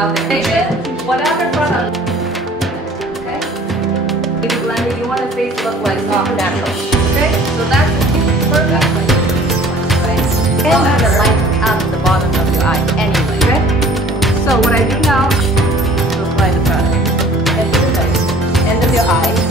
out there. Okay? Whatever product. Okay? If you blend it, you want the face to look like soft natural. Okay? So that's perfect. Right? And the light out of the bottom of your eye anyway. Okay? So what I do now is apply the product. End of the face. End of your eye.